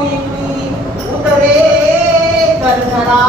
होईल मी उतरे करणारा